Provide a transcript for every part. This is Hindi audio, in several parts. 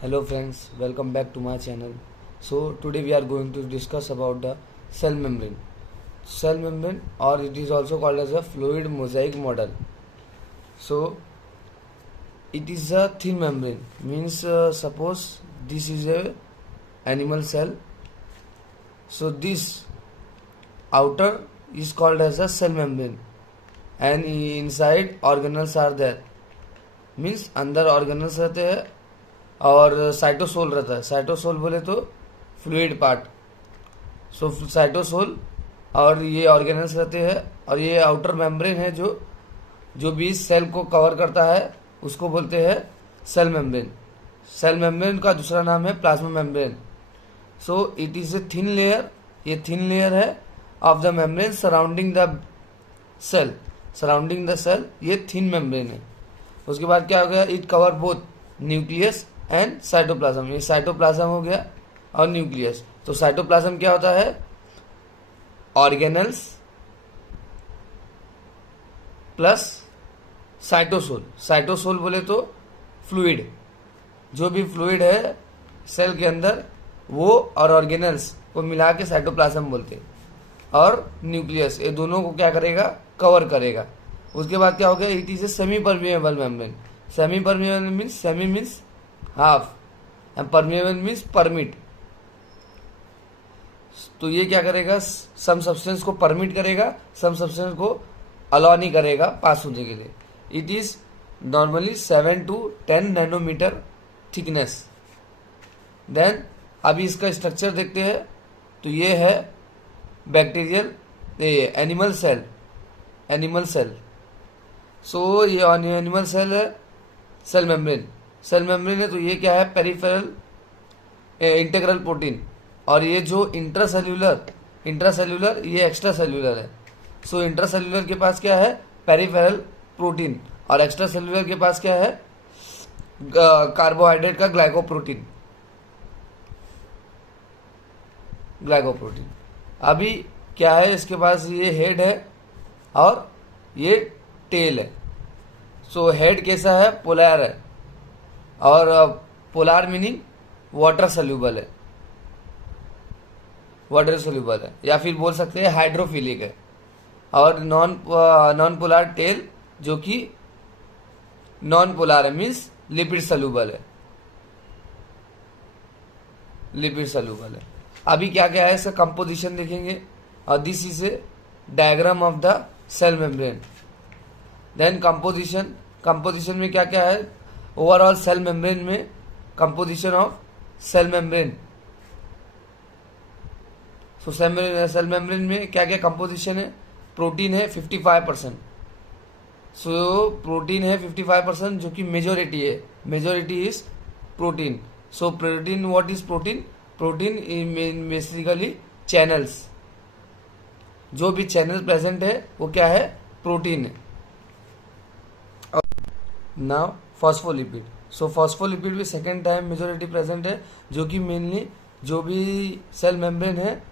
Hello friends, welcome back to my channel. So today we are going to discuss about the cell membrane. Cell membrane, or it is also called as a fluid mosaic model. So it is a thin membrane, means suppose this is a animal cell. So this outer is called as a cell membrane and inside organelles are there. Means अंदर ऑर्गेनल्स रहते हैं और साइटोसोल रहता है. साइटोसोल बोले तो फ्लूइड पार्ट. सो साइटोसोल और ये ऑर्गेनल्स रहते हैं और ये आउटर मेम्ब्रेन है जो भी सेल को कवर करता है उसको बोलते हैं सेल मेम्ब्रेन. सेल मेम्ब्रेन का दूसरा नाम है plasma membrane. So it is a thin layer. ये थिन लेयर है of the membrane surrounding the cell. Surrounding the cell ये थिन मेम्ब्रेन है. उसके बाद क्या हो गया, it cover both nucleus and cytoplasm. ये साइटोप्लाज्म हो गया और न्यूक्लियस. तो साइटोप्लाज्म क्या होता है, ऑर्गेनल्स प्लस साइटोसोल. साइटोसोल बोले तो फ्लूइड, जो भी फ्लूइड है सेल के अंदर वो और ऑर्गेनल्स को मिला के साइटोप्लाज्म बोलते हैं. और न्यूक्लियस ये दोनों को क्या करेगा, कवर करेगा. उसके बाद क्या हो गया, it is a semi permeable membrane. Semi permeable means, semi means half and permeable means permit. तो ये क्या करेगा, सम सब्सटेंस को परमिट करेगा, सम सब्सटेंस को अलाउ नहीं करेगा पास होने के लिए. It is normally 7 to 10 nanometre thickness. Then अभी इसका स्ट्रक्चर देखते हैं. तो ये है bacterial animal cell. Animal cell. So ये एनिमल सेल है, सेल मेम्ब्रेन. सेल मेम्ब्रेन है तो ये क्या है, पेरिफेरल इंटीग्रल प्रोटीन. और ये जो इंट्रासेल्यूलर ये एक्स्ट्रा सेल्यूलर है. सो इंट्रासेल्यूलर के पास क्या है, पेरिफेरल प्रोटीन, और एक्स्ट्रा सेल्यूलर के पास क्या है, कार्बोहाइड्रेट का ग्लाइकोप्रोटीन. अभी क्या है, इसके पास ये हेड है और ये टेल है. सो हेड कैसा है, पोलर है, और पोलर मीनिंग वाटर सोल्यूबल है. वाटर सोल्यूबल है या फिर बोल सकते हैं हाइड्रोफिलिक है. और नॉन पोलर टेल जो कि नॉन पोलर है, मीन्स लिपिड सोल्यूबल है. लिपिड सोल्यूबल है. अभी क्या क्या है, इसका कंपोजिशन देखेंगे. और this is a diagram of the cell membrane. Then composition में क्या क्या है, ओवरऑल सेल मेम्ब्रेन में composition of cell membrane. So cell membrane में क्या क्या कंपोजिशन है, प्रोटीन है 55%. सो प्रोटीन है 55% जो कि मेजोरिटी है. Majority is protein. So protein, what is protein, protein in basically channels. जो भी चैनल प्रेजेंट है वो क्या है, प्रोटीन है. Now phospholipid. सो फॉस्फोलिपिड भी सेकेंड टाइम मेजोरिटी प्रेजेंट है, जो कि मेनली जो भी सेल मेम्ब्रेन है,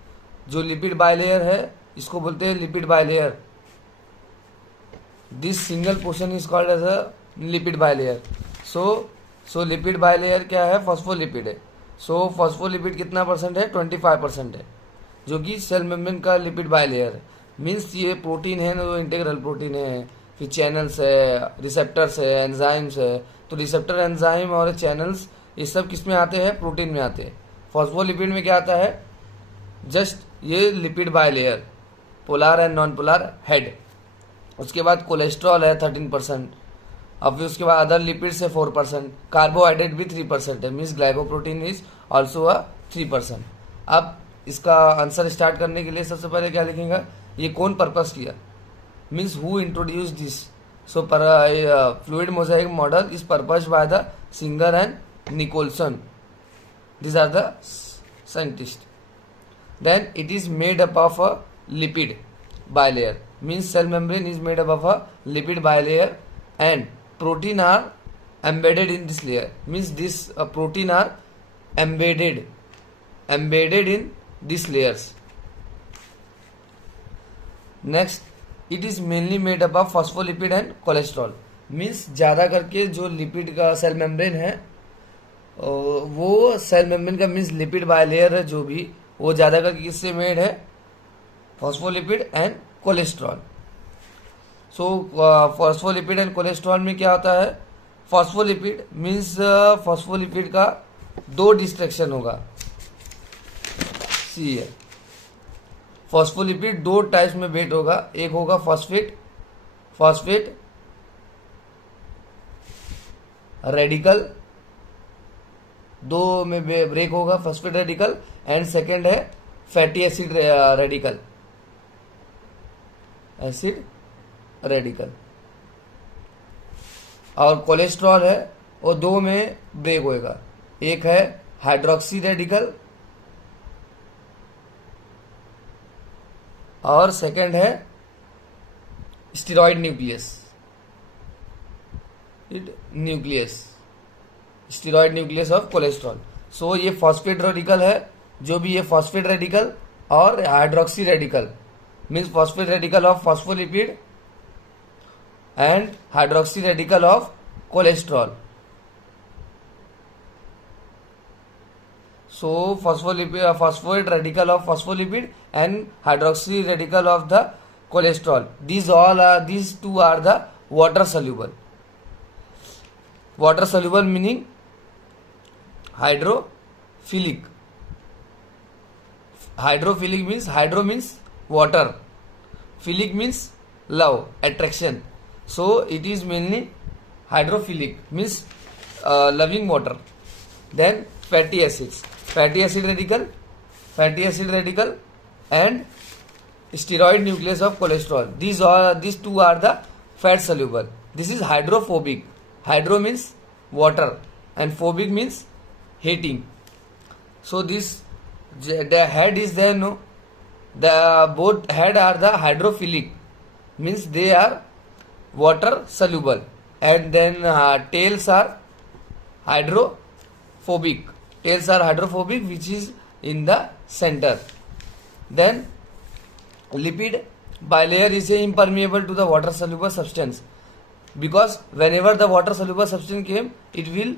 जो लिपिड बायलेयर है, इसको बोलते हैं lipid bilayer. This single portion is called as a lipid bilayer. So lipid bilayer क्या है, फॉस्फोलिपिड है. सो फॉस्फोलिपिड कितना परसेंट है, 25% है, जो कि सेल मेम्ब्रेन का लिपिड बायलेयर है. मीन्स ये प्रोटीन है ना, वो इंटीग्रल प्रोटीन है. फिर चैनल्स है, रिसेप्टर्स है, एंजाइम्स है. तो रिसेप्टर, एंजाइम और चैनल्स ये सब किस में आते हैं, प्रोटीन में आते हैं. फॉस्फोलिपिड में क्या आता है, जस्ट ये lipid bilayer, polar and non polar head. उसके बाद कोलेस्ट्रॉल है 13%. अब फिर उसके बाद अदर लिपिड्स है 4%. कार्बोहाइड्रेट भी 3% है, मीन्स ग्लाइकोप्रोटीन इज ऑल्सो 3%. अब इसका आंसर स्टार्ट करने के लिए सबसे पहले क्या लिखेंगे, ये कौन पर्पस किया, means who introduce this. So fluid mosaic model is purpose by the Singer and Nicolson. these are the scientists. Then it is made up of a lipid bilayer, means cell membrane is made up of a lipid bilayer and protein are embedded in this layer, means this protein are embedded in these layers. Next, it is mainly made up of phospholipid and cholesterol, means ज़्यादा करके जो लिपिड का सेल मेम्ब्रेन है वो सेल मेम्ब्रेन का मीन्स लिपिड बायलेयर है जो भी, वो ज़्यादातर किससे मेड है? Phospholipid and cholesterol. So phospholipid and cholesterol में क्या होता है? फॉस्फोलिपिड मीन्स फॉस्फोलिपिड का दो डिस्ट्रक्शन होगा। सी है, फॉस्फोलिपिड दो टाइप्स में वेट होगा, एक होगा फॉस्फेट रेडिकल, दो में ब्रेक होगा फॉस्फेट रेडिकल, एंड सेकंड है फैटी एसिड रेडिकल। और कोलेस्ट्रॉल है वो दो में ब्रेक होएगा, एक है हाइड्रोक्सी रेडिकल और सेकंड है स्टेरॉइड न्यूक्लियस ऑफ कोलेस्ट्रॉल। सो ये फॉस्फेट रेडिकल है, जो भी ये फॉस्फेट रेडिकल और hydroxy radical means phosphate radical of phospholipid and hydroxy radical of cholesterol. So phosphate radical of phospholipid and hydroxy radical of the cholesterol. These two are the water soluble. Water soluble meaning hydrophilic. Hydrophilic means hydro means water. Philic means love, attraction. So it is mainly hydrophilic means loving water. Then fatty acids. Fatty acid radical and steroid nucleus of cholesterol. These two are the fat soluble. This is hydrophobic. Hydro means water and phobic means hating. So this the head is there, no, the both head are the hydrophilic means they are water soluble, and then tails are hydrophobic. Tails are hydrophobic, which is in the center. Then lipid bilayer is impermeable to the water soluble substance, because whenever the water soluble substance came, it will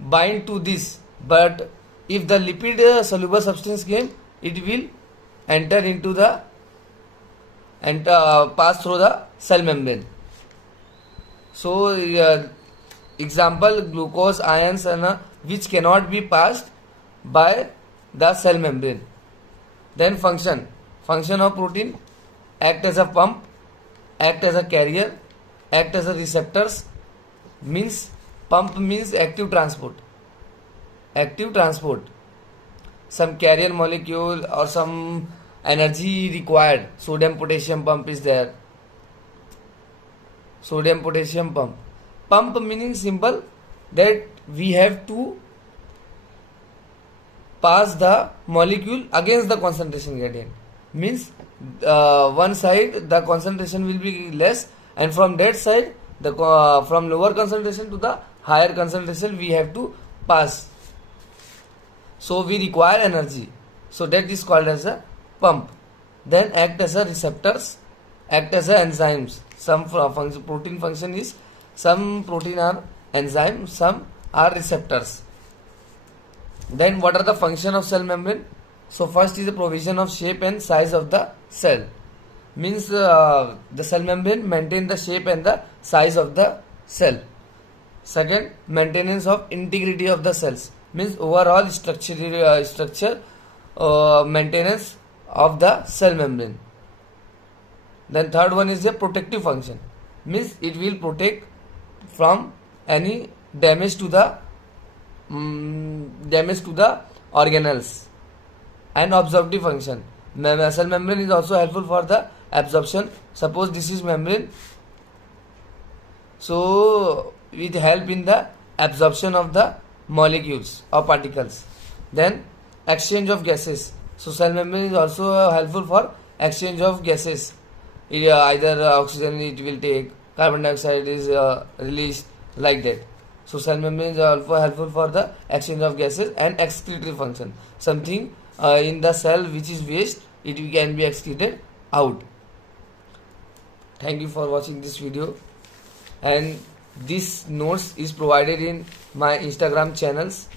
bind to this, but if the lipid soluble substance came, it will enter into the and pass through the cell membrane. So example, glucose ions and which cannot be passed by the cell membrane. Then function of protein: act as a pump, act as a carrier, act as a receptors. Means pump means active transport. Some carrier molecule or some energy required. Sodium potassium pump is there. Pump meaning simple, that we have to pass the molecule against the concentration gradient. Means one side the concentration will be less, and from that side the from lower concentration to the higher concentration we have to pass. So we require energy. So that is called as a pump. Then act as a receptors, act as a enzymes. Some protein function is, some protein are enzyme, some are receptors. Then what are the function of cell membrane? So first is the provision of shape and size of the cell. Means the cell membrane maintain the shape and the size of the cell. Second, maintenance of integrity of the cells. Means overall structure maintenance of the cell membrane. Then third one is the protective function. Means it will protect from any damage to the organelles. And absorptive function. Cell membrane is also helpful for the absorption. Suppose this is membrane, so it help in the absorption of the molecules or particles. Then exchange of gases. So cell membrane is also helpful for exchange of gases. Either oxygen it will take, carbon dioxide is released, like that. So cell membrane is also helpful for the exchange of gases. And excretory function. Something in the cell which is waste, it can be excreted out. Thank you for watching this video, and This notes is provided in my Instagram channels.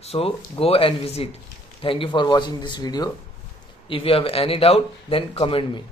So go and visit. Thank you for watching this video. If you have any doubt, then comment me.